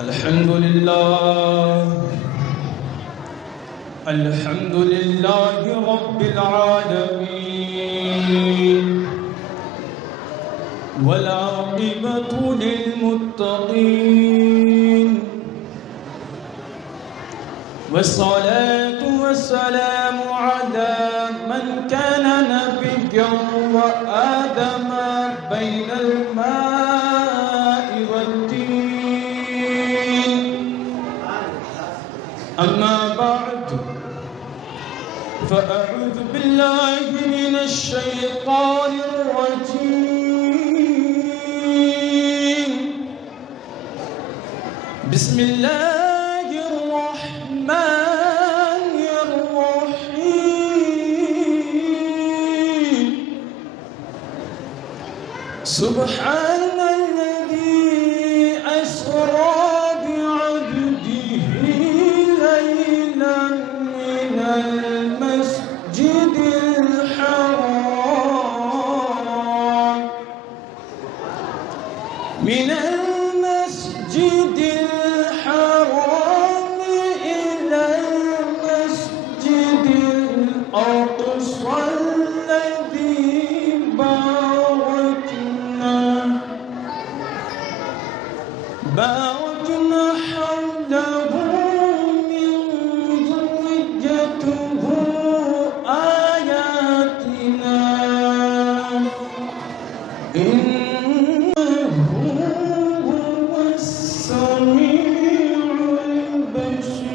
الحمد لله رب العالمين والعاقبة للمتقين والصلاة والسلام على من كان نبيا وآدم بين الماء والطين أما بعد فأعوذ بالله من الشيطان الرجيم بسم الله الرحمن الرحيم سبحان الذي أسرى بعبده ليلا من المسجد الحرام إلى المسجد الأقصى الذي باركنا حوله من ذريته آياتنا إنه هو السميع البصير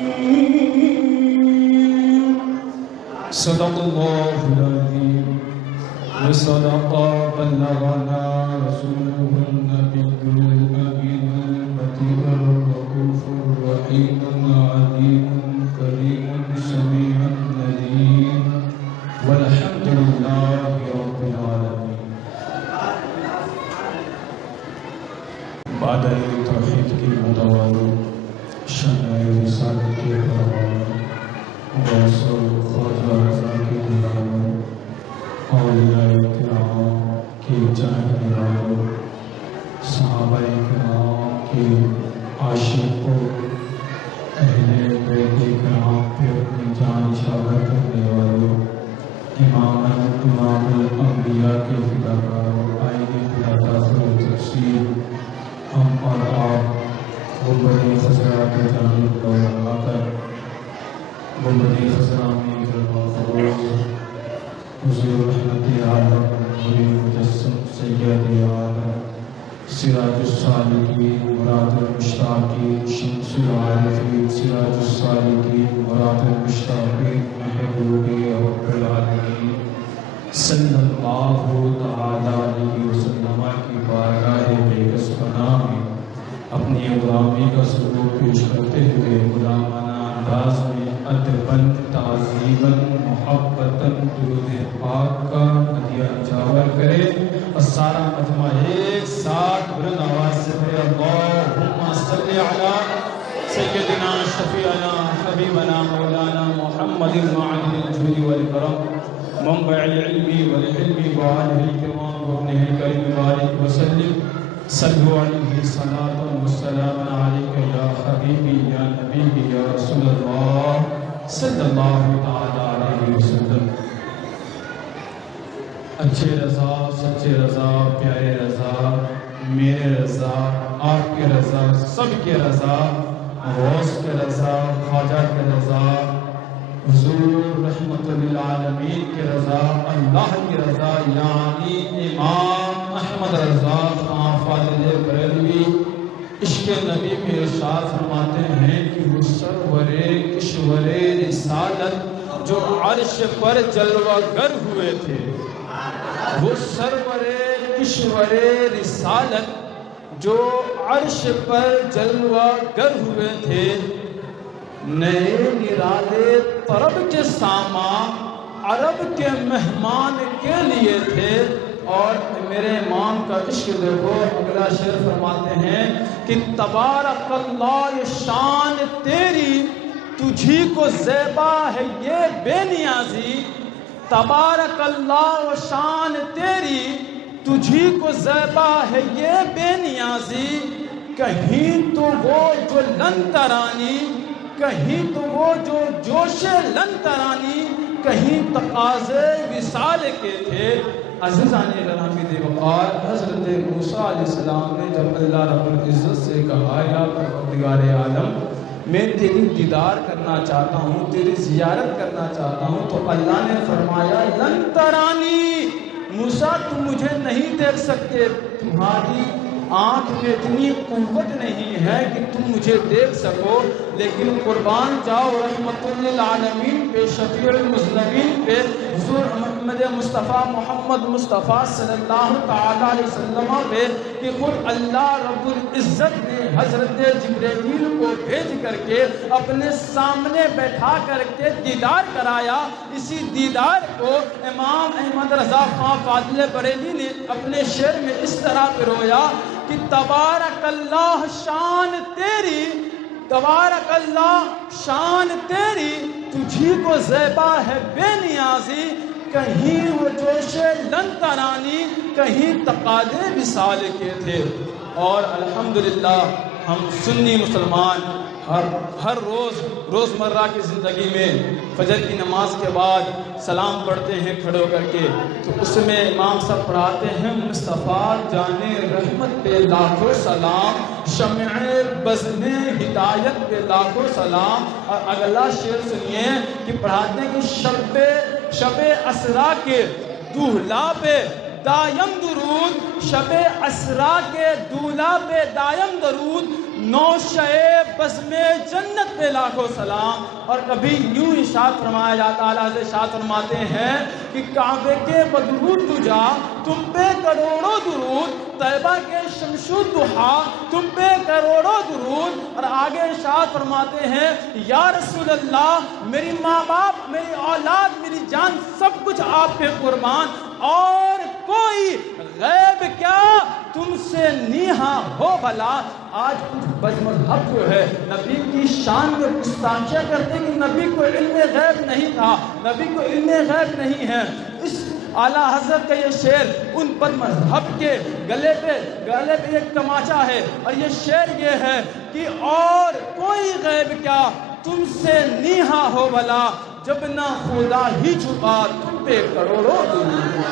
صدق الله العظيم وصدق بلغنا رسوله النبي الأمين المتين الرؤوف الرحيم العليم الكريم السميع العليم والحمد لله رب العالمين. بعد توحید کی متواضع شان رسالت کے پروان وصل خواجہ رضا کے دلالوں اولیاء کرام کے چاہنے والوں صحابہ کرام کے عاشقوں اہل بیت کرام پہ اپنی جان نچھاور کرنے والوں امام الانبیاء کے فداکاروں آئیے بلا تاثر و تفسیر ہم اور آپ غربت خسرہ کی جانب دورا کر غربت خسرہ میں غربہ فروغ حضور رحمت عالم نور مجسم سید عالم سراج السالکین مراد المشتاقین شمس العارفین سراج السالکین مراد المشتاقین محبوب رب العالمین صلی اللہ تعالی علیہ وسلم کی بارگاہ بیکس پناہ میں اپنی غلامی کا سلوک پیش کرتے ہوئے غلامانہ انداز میں ادباً تعظیماً محبتاً درود پاک کا ہدیہ نچھاور کرے اور سارا مجمع ایک ساتھ بلند آواز سے پڑھے اللہم صلی علی سیدنا شفیعنا حبیبنا مولانا محمد وعلی الجود والکرم منبع العلم والحلم وعلہ الکرام وابنہ الکریم بارک وسلم صلو علیہ صلاة والسلام علیکہ یا حبیبی یا نبی یا رسول اللہ صلی اللہ تعالی علیہ وسلم. اچھے رضا سچے رضا پیارے رضا میرے رضا آپ کے رضا سب کے رضا غوث کے رضا خواجہ کے رضا حضور رحمت للعالمین کے رضا اللہ کی رضا یعنی امام احمد رضا خان فاضل بریلوی عشق نبی میں ارشاد فرماتے ہیں کہ وہ سرور کشور رسالت جو عرش پر جلوہ گر ہوئے تھے، وہ سرور کشور رسالت جو عرش پر جلوہ گر ہوئے تھے، نئے نرالے طرب کے ساما عرب کے مہمان کے لیے تھے. اور میرے امام کا عشق دیکھو، اگلا شعر فرماتے ہیں کہ تبارک اللہ شان تیری تجھی کو زیبا ہے یہ بے نیازی. تبارک اللہ و شان تیری تجھی کو زیبا ہے یہ بے نیازی. کہیں تو وہ جو لن ترانی، کہیں تو وہ جو جوش لن ترانی، کہیں تقاضے وصال کے تھے۔ عزیزان گرامی دے وقار، حضرت موسیٰ علیہ السلام نے جب اللہ رب العزت سے کہا یا پروردگار عالم میں تیری دیدار کرنا چاہتا ہوں، تیری زیارت کرنا چاہتا ہوں، تو اللہ نے فرمایا لن ترانی، موسیٰ تم مجھے نہیں دیکھ سکتے، تمہاری آنکھ میں اتنی قوت نہیں ہے کہ تم مجھے دیکھ سکو، لیکن قربان جاؤ رحمت للعالمین پہ، شفیع المذنبین پہ، حضور محمد مصطفیٰ صلی اللہ تعالیٰ علیہ وسلم پہ، کہ خود اللہ رب العزت نے حضرت جبرائیل کو بھیج کر کے اپنے سامنے بیٹھا کر کے دیدار کرایا۔ اسی دیدار کو امام احمد رضا خان فاضل بریلی نے اپنے شعر میں اس طرح پرویا کہ تبارک اللہ شان تیری، تبارک اللہ شان تیری، تجھی کو زیبا ہے بے نیازی، کہیں وہ جوش لن ترانی، کہیں تقاضے وصال کے تھے۔ اور الحمدللہ ہم سنی مسلمان ہر روزمرہ کی زندگی میں فجر کی نماز کے بعد سلام پڑھتے ہیں کھڑے ہو کر کے، تو اس میں امام صاحب پڑھاتے ہیں مصطفیٰ جانے رحمت پہ لاکھوں سلام، شمع بزم ہدایت پہ لاکھوں سلام۔ اور اگلا شعر سنیے کہ پڑھاتے ہیں کہ شب اسرا کے دولہا پہ دائم درود، شب اسرا کے دولہا پہ دائم درود، نوشے بزم جنت پہ لاکھوں سلام۔ اور کبھی یوں ارشاد فرمایا جاتا، اعلیٰ حضرت ارشاد فرماتے ہیں کہ کعبے کے بدرود تجا تم پہ کروڑوں درود، طیبہ کے شمس الضحیٰ تم پہ کروڑوں درود۔ اور آگے ارشاد فرماتے ہیں یا رسول اللہ میری ماں باپ، میری اولاد، میری جان، سب کچھ آپ پہ قربان، اور کوئی غیب کیا تم سے نیہا ہو بھلا۔ آج کچھ بد مذہب جو ہے نبی کی شان میں گستاخیاں کرتے کہ نبی کو علم غیب نہیں تھا، نبی کو علم غیب نہیں ہے۔ اس اعلیٰ حضرت کا یہ شعر ان بد مذہب کے گلے پہ ایک تماچا ہے، اور یہ شعر یہ ہے کہ اور کوئی غیب کیا تم سے نیہا ہو بھلا، جب نہ خدا ہی چھپا تم پہ کروڑوں درود۔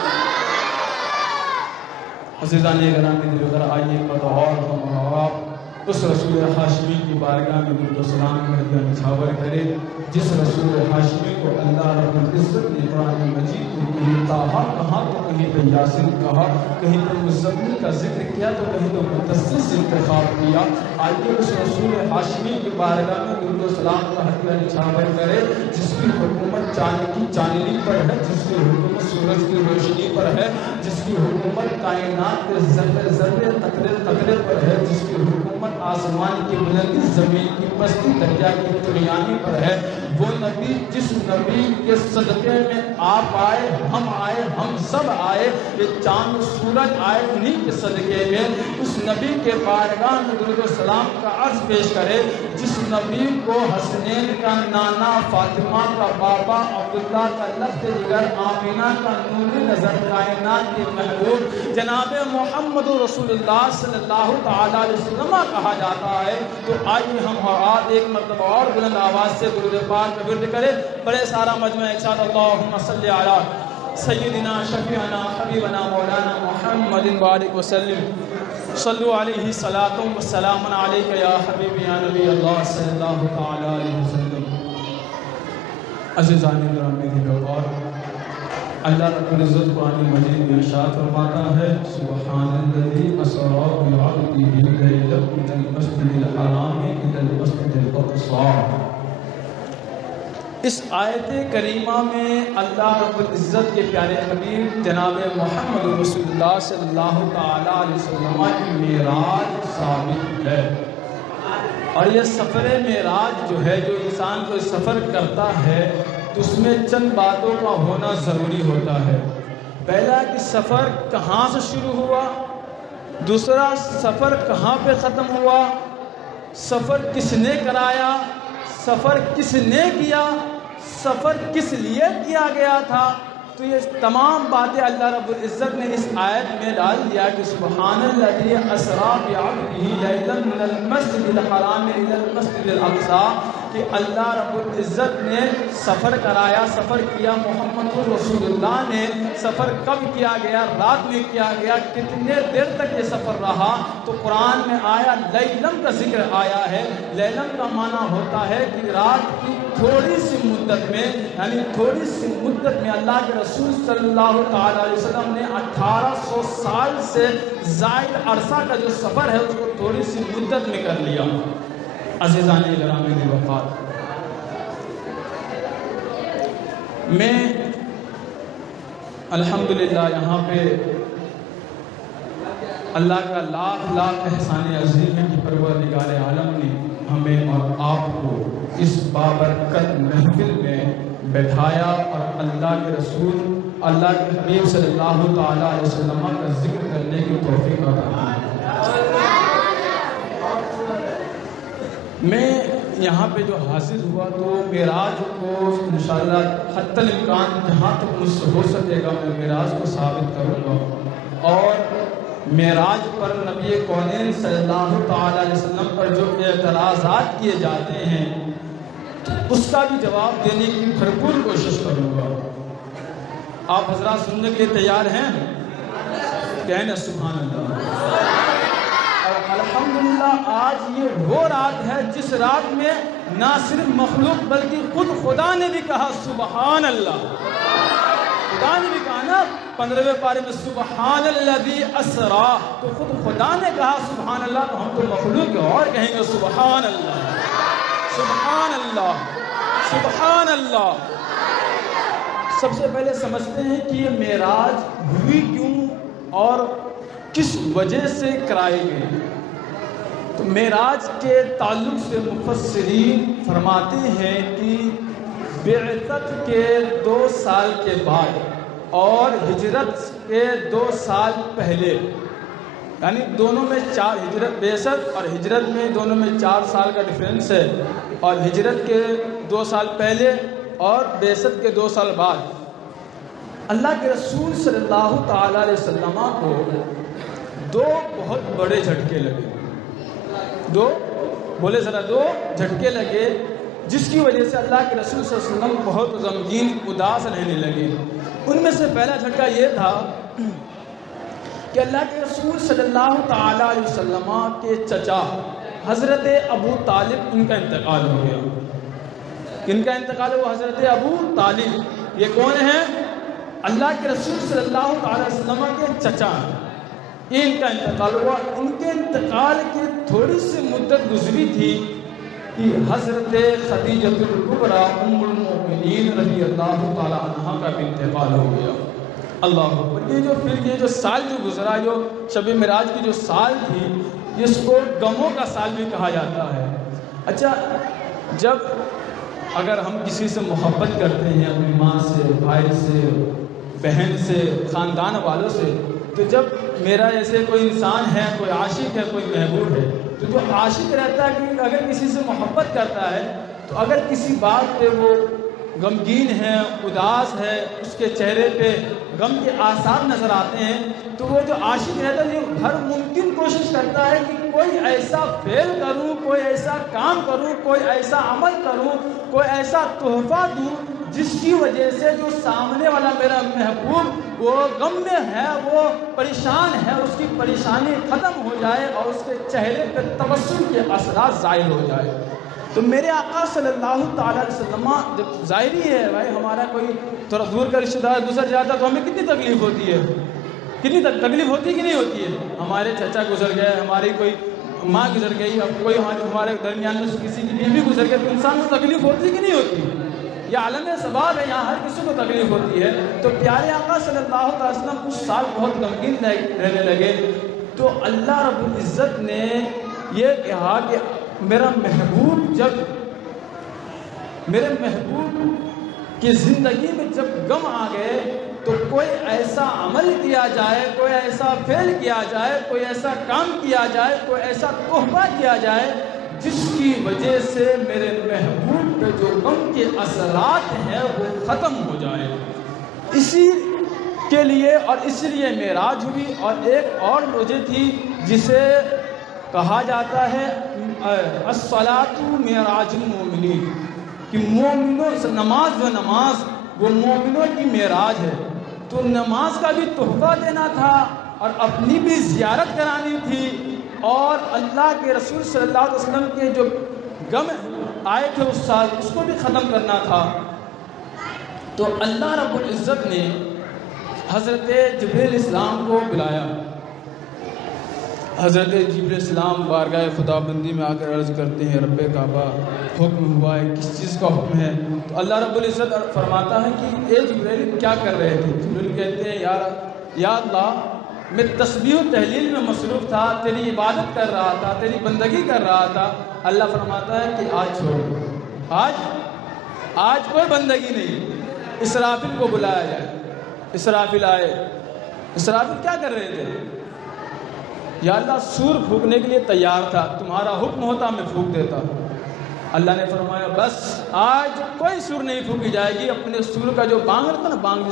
عزیزان گرامی دل، ذرا آئیے اور ہم آپ اس رسول ہاشمی کی بارگاہ میں درود و سلام کا نچھاور کرے، جس رسول ہاشمی کو اللہ رب العزت نے قرآن مجید میں کہیں طٰہٰ کہا تو کہیں پہ یاسین کہا، کہیں پہ مزمل کا ذکر کیا تو کہیں پہ مدثر سے انتخاب کیا۔ آئیے اس رسول ہاشمی کی بارگاہ میں درود و سلام کا ہدیہ نچھاور کرے، جس کی حکومت چاند کی چاندنی پر ہے، جس کی حکومت سورج کی روشنی پر ہے، جس کی حکومت کائنات کے ذرے ذرے قطرے قطرے پر ہے، جس کی حکومت آسمان کی بلندی، زمین کی پستی، دریا کی تریانی پر ہے۔ وہ نبی جس نبی کے صدقے میں آپ آئے، ہم سب آئے، یہ چاند سورج آئے انہیں کے صدقے میں، اس نبی کے بارگاہ میں درود و سلام کا عرض پیش کرے، جس نبی کو حسنین کا نانا، فاطمہ کا بابا، عبداللہ کا لفظ جگر، آمینہ کا نور نظر، کائنات کے محبوب جناب محمد رسول اللہ صلی اللہ تعالیٰ علیہ وسلم کہا جاتا ہے۔ تو آئیے ہم اور ایک مرتبہ اور بلند آواز سے درود پاک کا ورد کرے، بڑے سارا مجمع ایک ساتھ اللہم صلی علی سیدنا شفیعنا حبیبنا مولانا محمد بارک وسلم، صلو علیہ صلاۃ و سلام علیک یا حبیبی یا نبی اللہ صلی اللہ تعالیٰ علیہ وسلم۔ عزیزان گرامی دل، اور اللہ رب العزت قرآن مجید میں ارشاد فرماتا ہے سبحان الذی اسریٰ بعبدہ لیلا من المسجد الحرام الی المسجد الاقصی۔ اس آیت کریمہ میں اللہ رب العزت کے پیارے حبیب جناب محمد رسول اللہ صلی اللہ تعالیٰ علیہ وسلم کی معراج ثابت ہے، اور یہ سفر معراج جو ہے، جو انسان کو سفر کرتا ہے تو اس میں چند باتوں کا ہونا ضروری ہوتا ہے۔ پہلا کہ سفر کہاں سے شروع ہوا، دوسرا سفر کہاں پہ ختم ہوا، سفر کس نے کرایا، سفر کس نے کیا، سفر کس لیے کیا گیا تھا، تو یہ تمام باتیں اللہ رب العزت نے اس آیت میں ڈال دیا کہ سبحان الذی اسری بعبدہ لیلا من المسجد الحرام الی المسجد الاقصی، کہ اللہ رب العزت نے سفر کرایا، سفر کیا محمد رسول اللہ نے۔ سفر کب کیا گیا؟ رات میں کیا گیا۔ کتنے دیر تک یہ سفر رہا؟ تو قرآن میں آیا لیلم کا ذکر آیا ہے۔ لیلم کا معنی ہوتا ہے کہ رات کی تھوڑی سی مدت میں، یعنی تھوڑی سی مدت میں اللہ کے رسول صلی اللہ تعالی علیہ وسلم نے 1800 سال سے زائد عرصہ کا جو سفر ہے اس کو تھوڑی سی مدت میں کر لیا۔ عزیزان گرامی وفات، میں الحمدللہ یہاں پہ اللہ کا لاکھ لاکھ احسان عظیم ہے کہ پروردگار عالم نے ہمیں اور آپ کو اس بابرکت محفل میں بیٹھایا اور اللہ کے رسول اللہ کے حبیب صلی اللہ تعالیٰ علیہ وسلم کا ذکر کرنے کی توفیق عطا کی۔ میں یہاں پہ جو حاضر ہوا تو معراج کو انشاءاللہ حتی الامکان جہاں تک مجھ سے ہو سکے گا میں معراج کو ثابت کروں گا، اور معراج پر نبی کونین صلی اللہ تعالیٰ علیہ وسلم پر جو اعتراضات کیے جاتے ہیں اس کا بھی جواب دینے کی بھرپور کوشش کروں گا۔ آپ حضرات سننے کے لیے تیار ہیں؟ کہنا سبحان اللہ۔ اور الحمدللہ آج یہ وہ رات ہے جس رات میں نہ صرف مخلوق بلکہ خود خدا نے بھی کہا سبحان اللہ۔ خدا نے بھی کہا نا 15ویں پارے میں سبحان الذی اسری، تو خود خدا نے کہا سبحان اللہ، تو ہم تو مخلوق اور کہیں گے سبحان اللہ سبحان اللہ سبحان اللہ۔ سب سے پہلے سمجھتے ہیں کہ یہ معراج ہوئی کیوں اور کس وجہ سے کرائی گئی۔ تو معراج کے تعلق سے مفسرین فرماتے ہیں کہ بعثت کے 2 سال کے بعد اور ہجرت کے 2 سال پہلے، یعنی دونوں میں 4 ہجرت، بعثت اور ہجرت میں دونوں میں 4 سال کا ڈیفرنس ہے، اور ہجرت کے 2 سال پہلے اور بعثت کے 2 سال بعد اللہ کے رسول صلی اللہ تعالیٰ علیہ وسلم کو 2 بہت بڑے جھٹکے لگے۔ 2 بولے ذرا 2 جھٹکے لگے، جس کی وجہ سے اللہ کے رسول صلی اللہ علیہ وسلم بہت غمگین اداس رہنے لگے۔ ان میں سے پہلا جھٹکا یہ تھا کہ اللہ کے رسول صلی اللہ تعالیٰ علیہ وسلم کے چچا حضرت ابو طالب ان کا انتقال ہو گیا۔ کن کا انتقال ہوا؟ حضرت ابو طالب۔ یہ کون ہیں؟ اللہ کے رسول صلی اللہ تعالیٰ علیہ وسلم کے چچا ہیں۔ یہ ان کا انتقال ہوا۔ ان کے انتقال کی تھوڑی سی مدت گزری تھی کہ حضرت خدیجہ الکبریٰ ام المؤمنین رضی اللہ تعالیٰ عنہ کا بھی انتقال ہو گیا۔ اللہ اکبر۔ یہ جو سال جو گزرا، جو شب معراج کی جو سال تھی، اس کو غموں کا سال بھی کہا جاتا ہے۔ اچھا، جب اگر ہم کسی سے محبت کرتے ہیں، اپنی ماں سے، بھائی سے، بہن سے، خاندان والوں سے، تو جب میرا ایسے کوئی انسان ہے، کوئی عاشق ہے، کوئی محبوب ہے، تو جو عاشق رہتا ہے کہ اگر کسی سے محبت کرتا ہے تو اگر کسی بات پہ وہ غمگین ہے، اداس ہے، اس کے چہرے پہ غم کے آثار نظر آتے ہیں، تو وہ جو عاشق رہتا ہے یہ ہر ممکن کوشش کرتا ہے کہ کوئی ایسا فعل کروں، کوئی ایسا کام کروں، کوئی ایسا عمل کروں، کوئی ایسا تحفہ دوں جس کی وجہ سے جو سامنے والا میرا محبوب وہ غم میں ہے، وہ پریشان ہے، اس کی پریشانی ختم ہو جائے اور اس کے چہرے پہ تبسم کے اثرات ظاہر ہو جائے۔ تو میرے آقا صلی اللہ تعالیٰ علیہ وسلم جب ظاہری ہے بھائی، ہمارا کوئی تھوڑا دور کا رشتہ دار گزر جاتا تو ہمیں کتنی تکلیف ہوتی ہے، کتنی تکلیف ہوتی ہے کہ نہیں ہوتی ہے؟ ہمارے چچا گزر گئے، ہماری کوئی ماں گزر گئی، اب کوئی ہمارے درمیان میں کسی کی بیوی گزر گئی، تو انسان کو تکلیف ہوتی ہے کہ نہیں ہوتی؟ یہ عالم ثواب ہے، یہاں ہر کسی کو تکلیف ہوتی ہے۔ تو پیارے آقا صلی اللہ تعالیٰ علیہ وسلم اس سال بہت غمگین رہنے لگے۔ تو اللہ رب العزت نے یہ کہا کہ میرا محبوب جب میرے محبوب کی زندگی میں جب غم آ گئے تو کوئی ایسا عمل کیا جائے، کوئی ایسا فعل کیا جائے، کوئی ایسا کام کیا جائے، کوئی ایسا تحفہ کیا جائے جس کی وجہ سے میرے محبوب پہ جو غم کے اثرات ہیں وہ ختم ہو جائے۔ اسی کے لیے اور اس لیے معراج ہوئی. اور ایک اور روزے تھی جسے کہا جاتا ہے الصلاۃ معراج المومنین، کہ مومنوں نماز وہ مومنوں کی معراج ہے. تو نماز کا بھی تحفہ دینا تھا اور اپنی بھی زیارت کرانی تھی، اور اللہ کے رسول صلی اللہ علیہ وسلم کے جو غم آئے تھے اس سال اس کو بھی ختم کرنا تھا. تو اللہ رب العزت نے حضرت جبریل اسلام کو بلایا. حضرت جبریل اسلام بارگاہ خدا بندی میں آ کر عرض کرتے ہیں رب کعبہ حکم ہوا ہے، کس چیز کا حکم ہے؟ تو اللہ رب العزت فرماتا ہے کہ اے جبریل کیا کر رہے تھے؟ جبریل کہتے ہیں یا اللہ میں تسبیح و تحلیل میں مصروف تھا، تیری عبادت کر رہا تھا، تیری بندگی کر رہا تھا. اللہ فرماتا ہے کہ آج چھوڑ، آج کوئی بندگی نہیں. اسرافیل کو بلایا جائے. اسرافیل آئے. اسرافیل کیا کر رہے تھے؟ یا اللہ سور پھونکنے کے لیے تیار تھا، تمہارا حکم ہوتا میں پھونک دیتا. اللہ نے فرمایا بس آج کوئی سور نہیں پھونکی جائے گی. اپنے سور کا جو بانگ رہتا نا، بانگ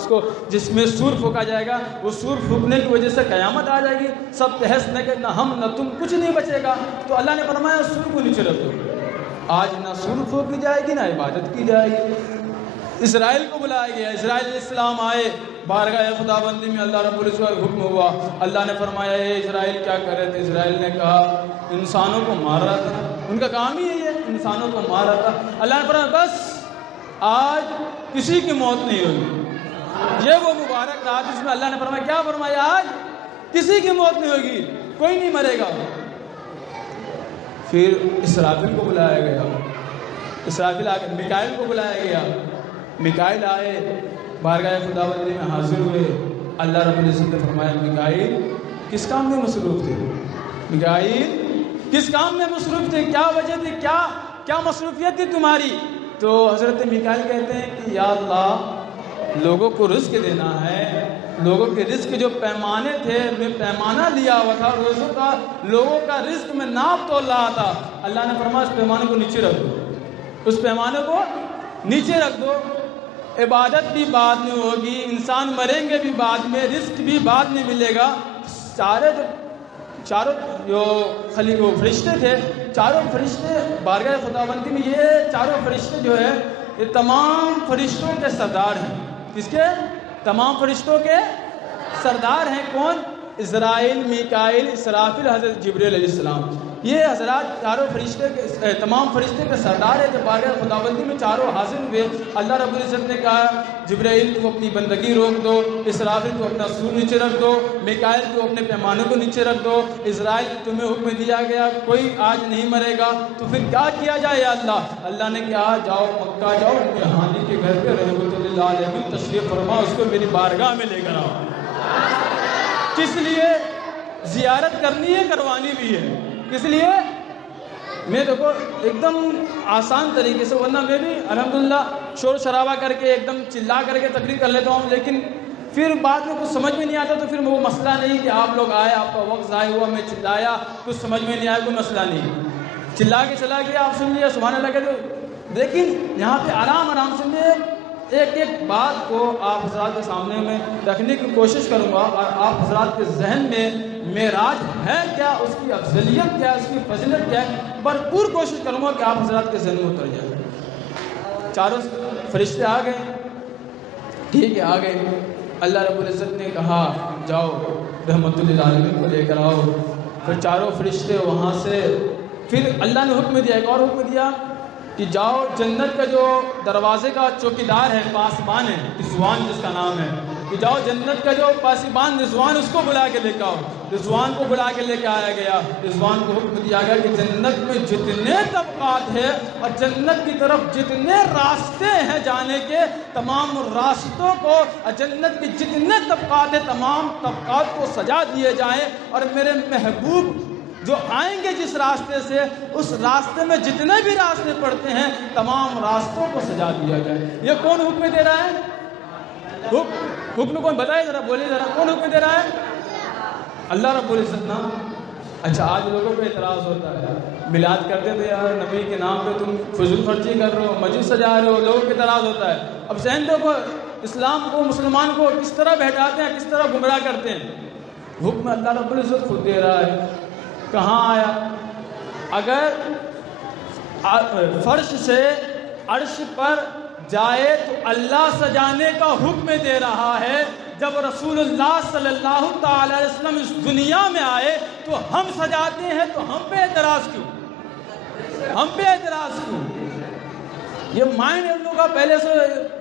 جس میں سور پھونکا جائے گا، وہ سور پھونکنے کی وجہ سے قیامت آ جائے گی. سب تہس نہ کہ نہ ہم نہ تم، کچھ نہیں بچے گا. تو اللہ نے فرمایا سور کو نیچے رکھ دو. آج نہ سور پھونکی جائے گی نہ عبادت کی جائے گی. اسرائیل کو بلایا گیا. اسرائیل علیہ السلام آئے بارگاہ خدا بندی میں. اللہ رب العزت کا حکم ہوا. اللہ نے فرمایا اے اسرائیل کیا کر رہے تھے؟ اسرائیل نے کہا انسانوں کو مار رہا تھا. ان کا کام ہی ہے انسانوں کو مار رہا تھا. اللہ نے فرمایا بس آج کسی کی موت نہیں ہوگی. یہ وہ مبارک رات جس میں اللہ نے فرمایا کیا فرمایا؟ آج کسی کی موت نہیں ہوگی، کوئی نہیں مرے گا. پھر اسرافیل کو بلایا گیا. اسرافیل آ کے میکائیل کو بلایا گیا. میکائیل آئے بارگاہ خدا بندی میں حاضر ہوئے. اللہ رب العزت نے فرمایا میکائیل کس کام میں مصروف تھے؟ میکائیل کس کام میں مصروف تھے؟ کیا وجہ تھی؟ کیا مصروفیت تھی تمہاری؟ تو حضرت میکائیل کہتے ہیں کہ یا اللہ لوگوں کو رزق دینا ہے. لوگوں کے رزق جو پیمانے تھے میں پیمانہ لیا ہوا تھا روزوں کا، لوگوں کا رزق میں ناپ تول رہا تھا. اللہ نے فرمایا اس پیمانے کو نیچے رکھ دو. اس پیمانے کو نیچے رکھ دو. عبادت بھی بعد میں ہوگی، انسان مریں گے بھی بعد میں، رزق بھی بعد میں ملے گا. چاروں جو فرشتے تھے، چاروں فرشتے بارگاہ خدا بندی میں، یہ چاروں فرشتے جو ہے یہ تمام فرشتوں کے سردار ہیں. کس کے؟ تمام فرشتوں کے سردار ہیں. کون؟ اسرائیل، میکائیل، اسرافیل، حضرت جبریل علیہ السلام. یہ حضرات چاروں فرشتے کے تمام فرشتے کے سردار ہے. جب بارگاہ خداوندی میں چاروں حاضر ہوئے، اللہ رب العزت نے کہا جبرائیل کو اپنی بندگی روک دو، اسرافیل کو اپنا سور نیچے رکھ دو، میکائیل کو اپنے پیمانے کو نیچے رکھ دو. اسرائیل تمہیں حکم دیا گیا کوئی آج نہیں مرے گا، تو پھر کیا کیا جائے یا اللہ؟ اللہ نے کہا جاؤ مکہ جاؤ، ان کے ہانی کے گھر پہ رحمت اللہ علیہ تشریف فرما، اس کو میری بارگاہ میں لے کر آؤ. کس لیے زیارت کرنی ہے، کروانی بھی ہے. کس لیے؟ میں دیکھو ایک دم آسان طریقے سے، ورنہ میں بھی الحمدللہ شور شرابہ کر کے ایک دم چلا کر کے تقریر کر لیتا ہوں، لیکن پھر بعد میں کچھ سمجھ میں نہیں آتا. تو پھر وہ مسئلہ نہیں کہ آپ لوگ آئے، آپ کا وقت ضائع ہوا، میں چلایا، کچھ سمجھ میں نہیں آیا، کوئی مسئلہ نہیں. چلا کے چلا گیا، آپ سن لیا سبحان اللہ کہتے ہو. لیکن یہاں پہ آرام سے میں ایک ایک بات کو آپ حضرات کے سامنے میں رکھنے کی کوشش کروں گا، اور آپ حضرات کے ذہن میں معراج ہے کیا، اس کی افضلیت کیا، اس کی فضیلت کیا ہے، بھرپور کوشش کروں گا کہ آپ حضرات کے ذہن میں اتر جائے. چاروں فرشتے آ گئے، ٹھیک ہے آ گئے. اللہ رب العزت نے کہا جاؤ رحمت للعالمین کو لے کر آؤ. پھر چاروں فرشتے وہاں سے، پھر اللہ نے حکم دیا، ایک اور حکم دیا کہ جاؤ جنت کا جو دروازے کا چوکیدار ہے، پاسبان ہے، رضوان جس کا نام ہے، کہ جاؤ جنت کا جو پاسبان رضوان، اس کو بلا کے لے کے آؤ. رضوان کو بلا کے لے کے آیا گیا. رضوان کو حکم دیا گیا کہ جنت میں جتنے طبقات ہیں اور جنت کی طرف جتنے راستے ہیں جانے کے، تمام راستوں کو، جنت کے جتنے طبقات ہیں تمام طبقات کو سجا دیے جائیں، اور میرے محبوب جو آئیں گے جس راستے سے، اس راستے میں جتنے بھی راستے پڑتے ہیں تمام راستوں کو سجا دیا جائے. یہ کون حکم دے رہا ہے؟ حکم کون بتائے ذرا، بولیے ذرا، کون حکم دے رہا ہے؟ اللہ رب العزت نا. اچھا آج لوگوں کو اعتراض ہوتا ہے، میلاد کرتے تھے یار نبی کے نام پہ تم فضول خرچی کر رہے ہو، مسجد سجا رہے ہو، لوگوں کو اعتراض ہوتا ہے. اب ذہن دیکھو اسلام کو مسلمان کو کس طرح بہتاتے ہیں, کس طرح گمراہ کرتے ہیں. حکم اللہ رب العزت خود دے رہا ہے. کہاں آیا؟ اگر فرش سے عرش پر جائے تو اللہ سجانے کا حکم دے رہا ہے. جب رسول اللہ صلی اللہ تعالی علیہ وسلم اس دنیا میں آئے تو ہم سجاتے ہیں, تو ہم پہ اعتراض کیوں؟ ہم پہ اعتراض کیوں؟ یہ مائنڈ ان لوگوں کا پہلے سے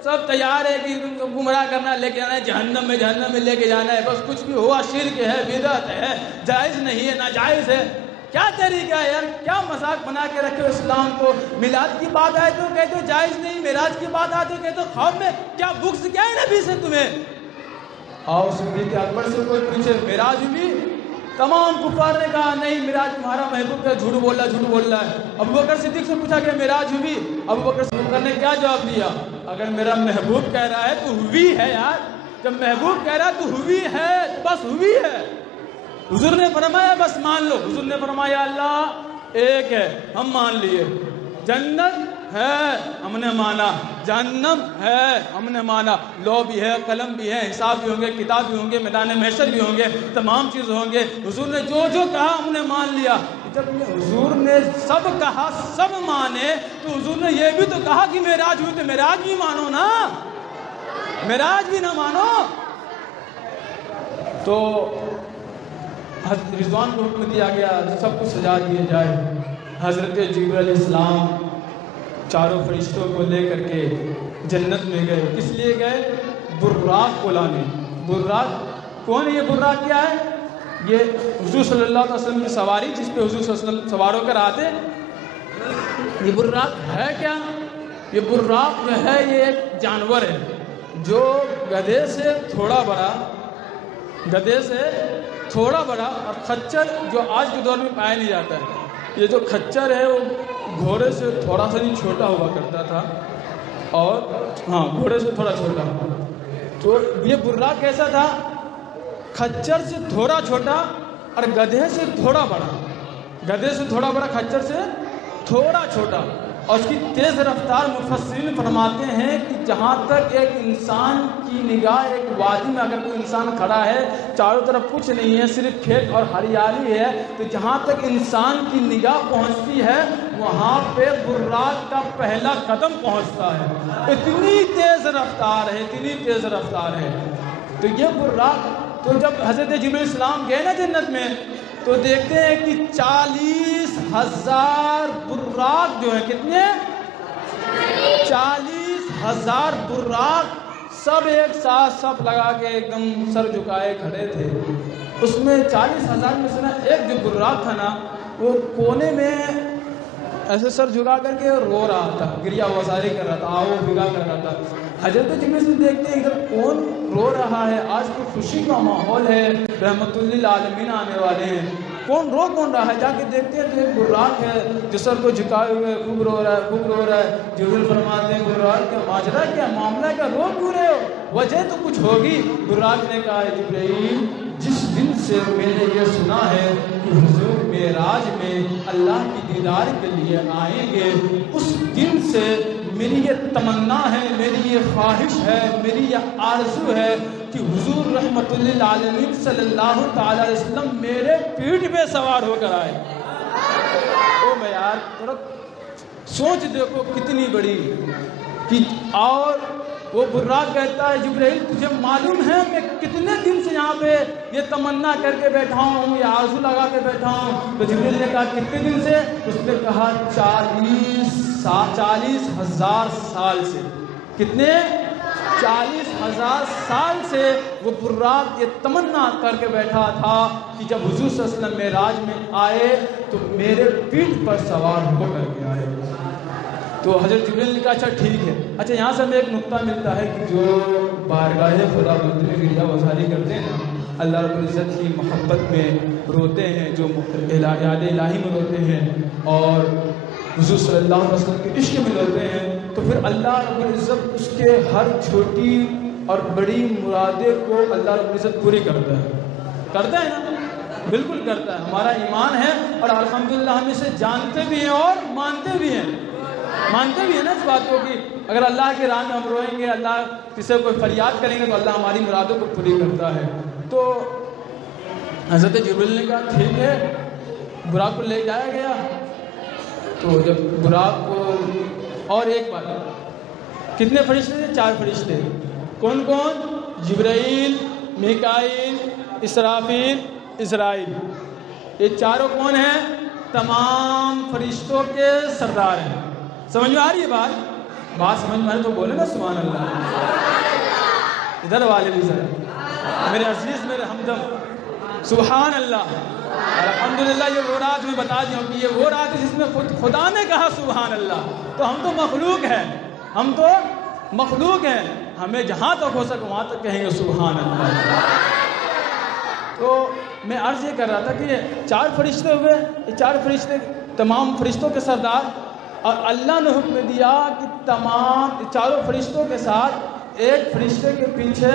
سب تیار ہے کہ گمراہ کرنا, لے کے جانا ہے جہنم میں لے کے جانا ہے. بس کچھ بھی ہوا شرک ہے, بدعت ہے, جائز نہیں ہے, ناجائز ہے. کیا طریقہ ہے یار, کیا مذاق بنا کے رکھے اسلام کو. میلاد کی بات آئے تو کہتے ہو جائز نہیں, معراج کی بات آئے تو کہتے ہو خواب میں. کیا بکس کیا ہے نبی سے تمہیں؟ اور صدیق اکبر سے کوئی پوچھے معراج بھی, تمام کفار نے کہا نہیں معراج تمہارا محبوب کا جھوٹ بول رہا ہے. ابو بکر صدیق سے پوچھا کہ معراج ہوئی, ابو بکر صدیق نے کیا جواب دیا؟ اگر میرا محبوب کہہ رہا ہے تو ہوئی ہے یار. جب محبوب کہہ رہا ہے تو ہوئی ہے, بس ہوئی ہے. حضور نے فرمایا بس مان لو. حضور نے فرمایا اللہ ایک ہے, ہم مان لیے. جنت ہے, ہم نے مانا. جہنم ہے, ہم نے مانا. لو بھی ہے, قلم بھی ہے, حساب بھی ہوں گے, کتاب بھی ہوں گے, میدان محشر بھی ہوں گے, تمام چیز ہوں گے. حضور نے جو جو کہا ہم نے مان لیا. جب حضور نے سب کہا, سب مانے, تو حضور نے یہ بھی تو کہا کہ معراج ہوئی, تو معراج بھی مانو نا, معراج بھی نہ مانو. تو حضرت رضوان کو حکم دیا گیا سب کچھ سجا دیا جائے. حضرت جبرائیل علیہ السلام چاروں فرشتوں کو لے کر کے جنت میں گئے. کس لیے گئے؟ براق کو لانے. براق کون ہے؟ یہ براق کیا ہے؟ یہ حضور صلی اللہ علیہ وسلم کی سواری, جس پہ حضور صلی اللہ علیہ وسلم سواروں کر آتے. یہ براق ہے کیا؟ یہ براق جو ہے یہ ایک جانور ہے جو گدھے سے تھوڑا بڑا اور کھچر جو آج کے دور میں پایا نہیں جاتا ہے. یہ جو کھچر ہے وہ گھوڑے سے تھوڑا سا نہیں چھوٹا ہوا کرتا تھا, اور گھوڑے سے تھوڑا چھوٹا. تو یہ براق کیسا تھا؟ کھچر سے تھوڑا چھوٹا اور گدھے سے تھوڑا بڑا, کھچر سے تھوڑا چھوٹا. اور اس کی تیز رفتار مفسرین فرماتے ہیں کہ جہاں تک ایک انسان کی نگاہ, ایک وادی میں اگر کوئی انسان کھڑا ہے, چاروں طرف کچھ نہیں ہے, صرف کھیت اور ہریالی ہے, تو جہاں تک انسان کی نگاہ پہنچتی ہے وہاں پہ براق کا پہلا قدم پہنچتا ہے. اتنی تیز رفتار ہے. تو یہ براق, تو جب حضرت جبرائیل السلام گئے نا جنت میں, تو دیکھتے ہیں کہ 40,000 براق جو ہیں, کتنے؟ 40,000 براق سب ایک ساتھ سب لگا کے ایک دم سر جھکائے کھڑے تھے. اس میں 40,000 میں سے نا ایک جو براق تھا نا, وہ کونے میں ایسے سر جھکا کر کے رو رہا تھا, گریہ وزاری کر رہا تھا, آہو بھگا کر رہا تھا. حضرت جبرائیل سے دیکھتے ہیں ادھر کون رو رہا ہے, آج تو خوشی کا ماحول ہے, رحمت للعالمین آنے والے ہیں, کون رہا ہے؟ جا کے دیکھتے ہیں تو ایک براق ہے جو سر کو جھکائے ہوئے خوب رو رہا ہے. جبرائیل فرماتے ہیں براق کا ماجرا کیا, معاملہ کیا, رو کیوں رہے ہو؟ وجہ تو کچھ ہوگی. براق نے کہا جبرائیل جس دن سے میں نے یہ سنا ہے کہ حضور معراج میں اللہ کی دیدار کے لیے آئیں گے, اس دن سے میری یہ تمنا ہے, میری یہ خواہش ہے, میری یہ آرزو ہے کہ حضور رحمت للعالمین صلی اللہ تعالی علیہ وسلم میرے پیٹھ پہ سوار ہو کر آئے. او میں یار تھوڑا سوچ دیکھو کتنی بڑی کہ. اور وہ براق کہتا ہے جبرائیل تجھے معلوم ہے میں کتنے دن سے یہاں پہ یہ تمنا کر کے بیٹھا ہوں, یہ آرزو لگا کے بیٹھا ہوں. تو جبرائیل نے کہا کتنے دن سے؟ اس نے کہا 40,000 سال سے. کتنے؟ 40,000 سال سے وہ براق یہ تمنا کر کے بیٹھا تھا کہ جب حضور صلی اللہ علیہ وسلم معراج میں آئے تو میرے پیٹھ پر سوار ہو کر کے آئے. تو حضرت جبرائیل نے کہا اچھا ٹھیک ہے. اچھا یہاں سے ہمیں ایک نقطہ ملتا ہے کہ جو بارگاہ خدا بند میں گریہ وزاری کرتے ہیں, اللہ رب العزت کی محبت میں روتے ہیں, جو یاد الہی میں روتے ہیں, اور حضور صلی اللہ علیہ وسلم کے عشق میں روتے ہیں, تو پھر اللہ رب العزت اس کے ہر چھوٹی اور بڑی مرادیں کو اللہ رب العزت پوری کرتا ہے نا, بالکل کرتا ہے. ہمارا ایمان ہے اور الحمدللہ ہم اسے جانتے بھی ہیں اور مانتے بھی ہیں. مانتے بھی ہیں نا اس بات کو کہ اگر اللہ کی راہ میں ہم روئیں گے, اللہ کسی کوئی فریاد کریں گے تو اللہ ہماری مرادوں کو پوری کرتا ہے. تو حضرت جبریل نے کہا ٹھیک ہے, براق کو لے جایا گیا. تو جب براق کو, اور ایک بات, کتنے فرشتے تھے؟ 4 فرشتے. کون کون؟ جبرائیل, میکائیل, اسرافیل, اسرائیل. یہ چاروں کون ہیں؟ تمام فرشتوں کے سردار ہیں. سمجھ میں آ رہی ہے بات؟ بات سمجھ میں آ رہی تو بولے نا سبحان اللہ. ادھر والے بھی ذرا میرے عزیز, میرے ہمدم, سبحان اللہ. الحمدللہ یہ وہ رات میں بتا دیا کہ یہ وہ رات ہے جس میں خدا نے کہا سبحان اللہ. تو ہم تو مخلوق ہیں, ہم تو مخلوق ہیں, ہمیں جہاں تک ہو سکے وہاں تک کہیں گے سبحان اللہ. تو میں عرض یہ کر رہا تھا کہ یہ 4 فرشتے ہوئے, یہ 4 فرشتے تمام فرشتوں کے سردار, اور اللہ نے حکم دیا کہ تمام چاروں فرشتوں کے ساتھ ایک فرشتے کے پیچھے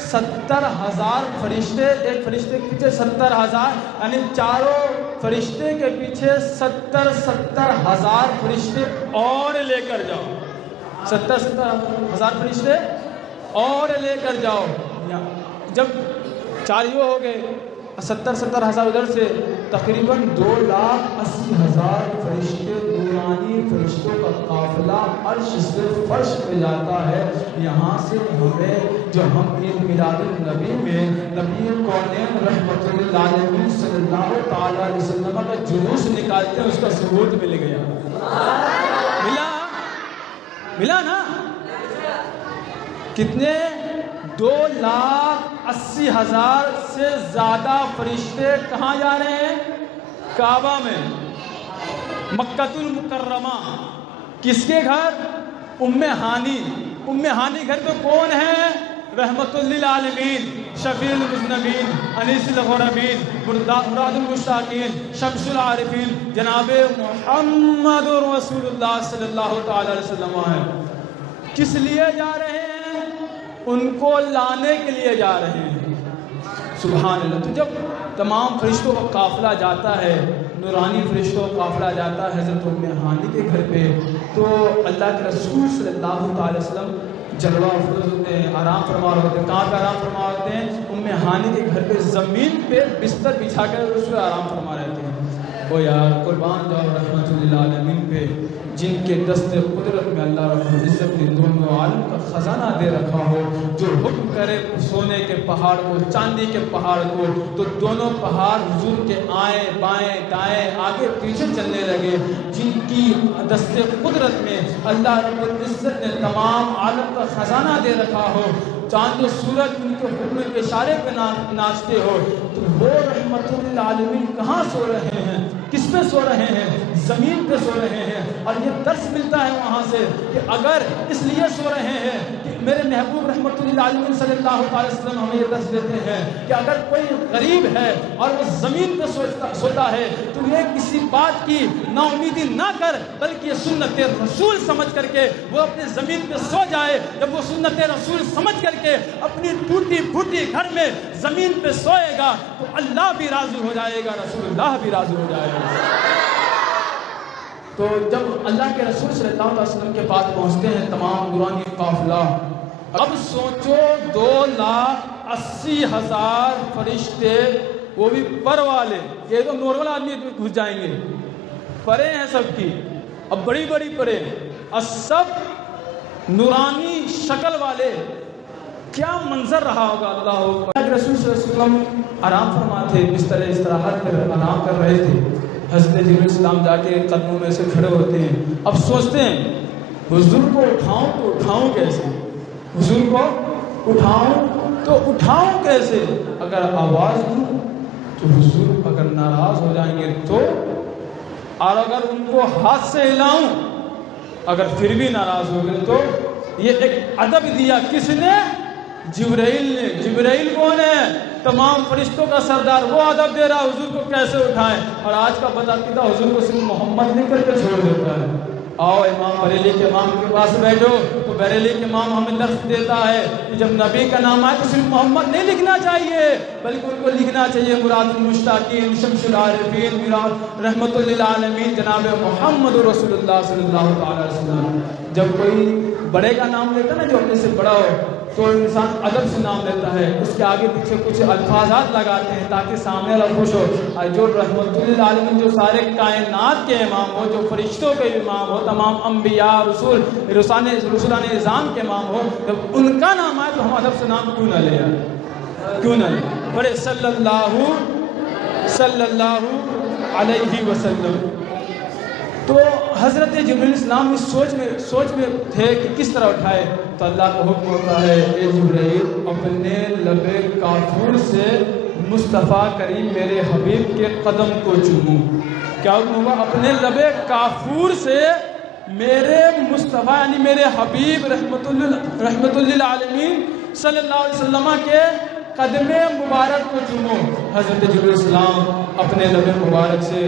70,000 فرشتے, ایک فرشتے کے پیچھے 70,000, یعنی چاروں فرشتے کے پیچھے 70,000 فرشتے اور لے کر جاؤ. 70,000 فرشتے اور لے کر جاؤ. جب 4 یہ ہو گئے, 70,000 ادھر سے, تقریباً 2,80,000 فرشتے, نورانی فرشتوں کا قافلہ عرش سے فرش پہ جاتا ہے. یہاں سے ہمیں جو ہم عید میلاد النبی میں نبی کونین رحمت للعالمین صلی اللہ تعالیٰ علیہ وسلم کا جلوس نکالتے ہیں, اس کا ثبوت مل گیا. ملا نا. کتنے؟ 2,80,000 سے زیادہ فرشتے کہاں جا رہے ہیں؟ کعبہ میں, مکہ المکرمہ. کس کے گھر؟ ام ہانی. ام ہانی گھر پہ کون ہے؟ رحمت للعالمین, شفیع المذنبین, انیس الغربین, مراد المشتاقین, شمس العارفین, جناب محمد رسول اللہ صلی اللہ تعالی علیہ وسلم ہے. کس لیے جا رہے ہیں؟ ان کو لانے کے لیے جا رہے ہیں. سبحان اللہ. تو جب تمام فرشتوں کا قافلہ جاتا ہے, نورانی فرشتوں کا قافلہ جاتا ہے حضرت ام ہانی کے گھر پہ, تو اللہ کے رسول صلی اللہ تعالی وسلم جلوہ افروز ہوتے ہیں, آرام فرما ہوتے ہیں. کہاں پہ آرام فرما ہوتے ہیں؟ ام ہانی کے گھر پہ زمین پہ بستر بچھا کر اس پہ آرام فرما رہتے ہیں. او یار قربان جاؤ رحمت للعالمین پہ, جن کے دست قدرت میں اللہ رب العزت نے دونوں عالم کا خزانہ دے رکھا ہو. جو حکم کرے سونے کے پہاڑ کو, چاندی کے پہاڑ کو, تو دونوں پہاڑ حضور کے آئیں بائیں دائیں آگے پیچھے چلنے لگے. جن کی دست قدرت میں اللہ رب العزت نے تمام عالم کا خزانہ دے رکھا ہو, چاند و سورج ان کے حکم کے اشارے پہ ناچتے ہو, تو وہ رحمت للعالمین کہاں سو رہے ہیں؟ کس پہ سو رہے ہیں؟ زمین پہ سو رہے ہیں. اور یہ درس ملتا ہے وہاں سے کہ اگر اس لیے سو رہے ہیں کہ میرے محبوب رحمت للعالمین صلی اللہ علیہ وسلم ہمیں یہ درس دیتے ہیں کہ اگر کوئی غریب ہے اور وہ زمین پہ سوتا ہے تو یہ کسی بات کی نا امیدی نہ کر, بلکہ یہ سنت رسول سمجھ کر کے وہ اپنے زمین پہ سو جائے. جب وہ سنت رسول سمجھ کر کے اپنی ٹوٹی پھوٹی گھر میں زمین پہ سوئے گا تو اللہ بھی راضی ہو جائے گا, رسول اللہ بھی راضی ہو جائے گا. تو جب اللہ کے رسول صلی اللہ علیہ وسلم کے پاس پہنچتے ہیں تمام نورانی قافلہ, اب سوچو 2,80,000 فرشتے, وہ بھی پر والے, یہ تو نارمل آدمی گھس جائیں گے, پرے ہیں سب کی, اب بڑی بڑی پرے, اور سب نورانی شکل والے. کیا منظر رہا ہوگا. اللہ کے رسول صلی اللہ علیہ وسلم آرام فرما تھے, بستر استراحت پر آرام کر رہے تھے. حضرت جبرائیل السلام جا کے قدموں میں سے کھڑے ہوتے ہیں. اب سوچتے ہیں حضور کو اٹھاؤں تو اٹھاؤں کیسے, حضور کو اٹھاؤں کیسے, اگر آواز دوں تو حضور اگر ناراض ہو جائیں گے تو, اور اگر ان کو ہاتھ سے ہلاؤں اگر پھر بھی ناراض ہو گئے تو. یہ ایک ادب دیا کس نے؟ جبرائیل نے. جبرائیل کون ہے؟ تمام فرشتوں کا سردار. وہ ادب دے رہا حضور کو کیسے اٹھائیں. اور آج کا بدعقیدہ حضور کو صرف محمد لکھ کر کے چھوڑ دیتا ہے. آؤ امام بریلی کے امام کے پاس بیٹھو تو تو بریلی کے امام ہمیں درس دیتا ہے کہ جب نبی کا نام آئے تو صرف محمد نہیں لکھنا چاہیے، بلکہ ان کو لکھنا چاہیے مراد المشتاقین، شمس العارفین، مراد رحمت للعالمین جناب محمد رسول اللہ صلی اللہ تعالی علیہ وسلم۔ جب کوئی بڑے کا نام لیتا ہے نا، جو اپنے سے بڑا ہو، تو انسان ادب سے نام لیتا ہے، اس کے آگے پیچھے کچھ الفاظات لگاتے ہیں تاکہ سامنے والا خوش ہو۔ اور جو رحمت للعالمین، جو سارے کائنات کے امام ہو، جو فرشتوں کے امام ہو، تمام انبیاء، رسول، رسولان نظام کے امام ہو، جب ان کا نام آئے تو ہم ادب سے نام کیوں نہ لیں؟ کیوں نہ لیں؟ بڑے صلی اللہ علیہ وسلم۔ تو حضرت جبرائیل السلام اس سوچ میں تھے کہ کس طرح اٹھائے، تو اللہ کا حکم ہوتا ہے اے جبرائیل اپنے لب کافور سے مصطفیٰ کریم میرے حبیب کے قدم کو چومو۔ کیا حکم ہوا؟ اپنے لب کافور سے میرے مصطفیٰ یعنی میرے حبیب رحمت للعالمین صلی اللہ علیہ وسلم کے قدم مبارک کو چومو۔ حضرت جبرائیل السلام اپنے لب مبارک سے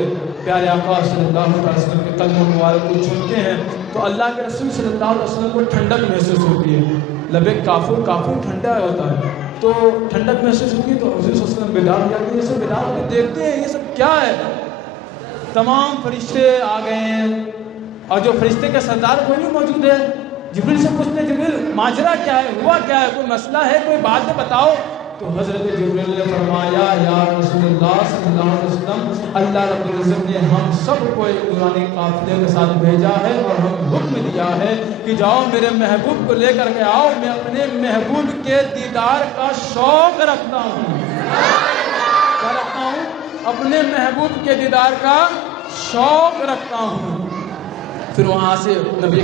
پیارے آقا صلی اللہ علیہ وسلم کے قدم مبارک کو چومتے ہیں تو اللہ کے رسول صلی اللہ علیہ وسلم کو ٹھنڈک محسوس ہوتی ہے۔ لب کافور ٹھنڈا ہوتا ہے تو ٹھنڈک محسوس ہوتی ہے، تو حضور صلی اللہ علیہ وسلم بیدار ہو جاتے ہیں، یہ سب بیدار ہو کے دیکھتے ہیں یہ سب کیا ہے۔ تمام فرشتے آ گئے ہیں اور جو فرشتے کے سردار وہ بھی موجود ہے۔ جبرائیل سے پوچھتے ہیں جبرائیل ماجرا کیا ہے، ہوا کیا ہے، کوئی مسئلہ ہے، کوئی بات ہے بتاؤ۔ تو حضرت جبرائیل نے فرمایا یا رسول اللہ صلی اللہ علیہ وسلم، اللہ رب العزت نے ہم سب کو ایک نورانی قافلے کے ساتھ بھیجا ہے اور ہم حکم دیا ہے کہ جاؤ میرے محبوب کو لے کر کے آؤ، میں اپنے محبوب کے دیدار کا شوق رکھتا ہوں۔ کیا رکھتا ہوں؟ اپنے محبوب کے دیدار کا شوق رکھتا ہوں۔ پھر وہاں سے نبی